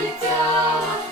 життя.